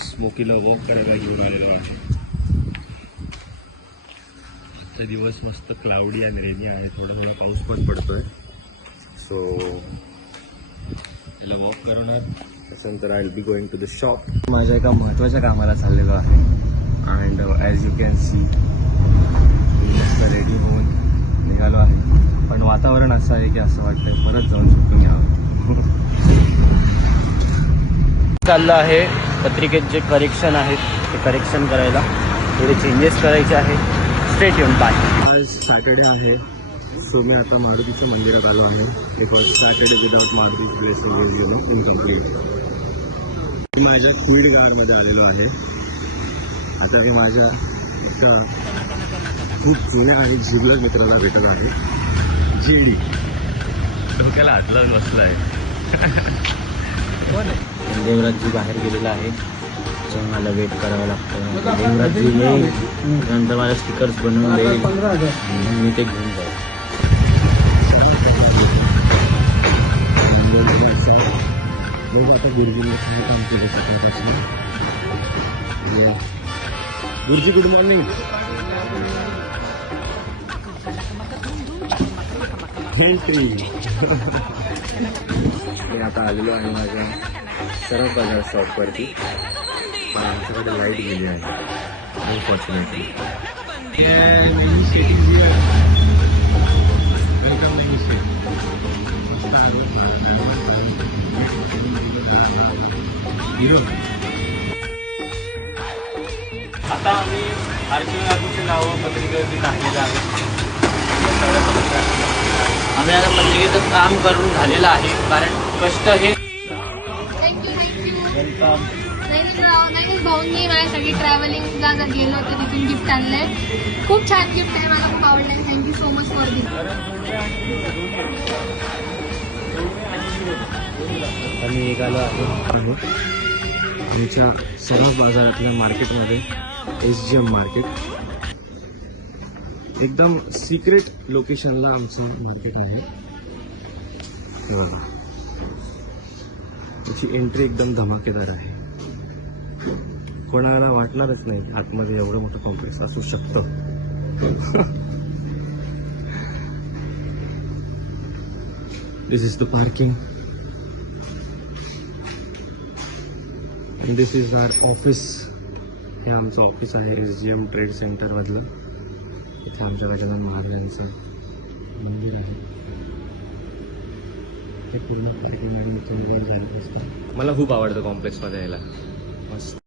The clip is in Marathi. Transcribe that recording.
स्मोकीला वॉक करायला घेऊन आलेलो आहे. आजचा दिवस मस्त क्लाउडी आणि रेनी आहे, थोडा थोडा पाऊस पण पडतोय. सो तिला वॉक करणार, त्याच्यानंतर I will be going to the shop. माझ्या एका महत्त्वाच्या कामाला चाललेलो आहे. And as you can see मस्त रेडी होऊन निघालो आहे. पण वातावरण असं आहे की असं वाटतंय परत जाऊन झोपून घ्यावं. चाललं आहे पत्रिकेत जे करेक्शन आहेत ते करेक्शन करायला, थोडे चेंजेस करायचे आहे. स्ट्रेट येऊन बाय. आज सॅटर्डे आहे, सो मी आता मारुतीच्या मंदिरात आलो आहे. Because Saturday without Maruti place is incomplete. मी माझ्या क्विड गारमध्ये आलेलो आहे. आता मी माझ्या एका खूप जुन्या आणि जिवलग मित्राला भेटत आहे. जीडी डोक्याला हात लावून बसला आहे. कोण आहे? देवराजजी बाहेर गेलेला आहे, तर मला वेट करावं लागतं. देवराजजी येईल, नंतर मला स्टिकर्स बनवून देईल, मी ते घेऊन जाईल. आता गुरुजींना काय काम केलं सकाळपासून. गुरुजी गुड मॉर्निंग. मी आता आलेलो आहे माझ्या सरळ बाजार शॉपवरती, पण आमच्याकडे लाईट गेली आहे अनफॉर्च्युनेटली. आता आम्ही आरती नावं पत्रिकेवरती टाकलेलं आहे. आम्ही आता पत्रिकेचं काम करून झालेलं आहे, कारण कष्ट हे नैनिश भाऊंनी माझ्यासाठी ट्रॅव्हलिंगला गेलो होतो, तिथून गिफ्ट आणलंय. खूप छान गिफ्ट आहे, मला खूप आवडलं. थँक्यू सो मच फॉर दिस. आम्ही निघालो आहे आमच्या सर्व बाजारातल्या मार्केटमध्ये, SGM मार्केट. एकदम सिक्रेट लोकेशनला आमचं मार्केट आहे. त्याची एंट्री एकदम धमाकेदार आहे. कोणाला वाटणारच नाही की आतमध्ये एवढं मोठं कॉम्प्लेक्स असू शकतं. This is the parking and this is our office. हे आमचं ऑफिस आहे SGM ट्रेड सेंटर मधलं. इथे आमच्या गजानन महाराजांचं मंदिर आहे. हे पूर्ण पार्किंग आणि इथून वर झालं असतं. मला खूप आवडतं कॉम्प्लेक्समध्ये यायला. मस्त.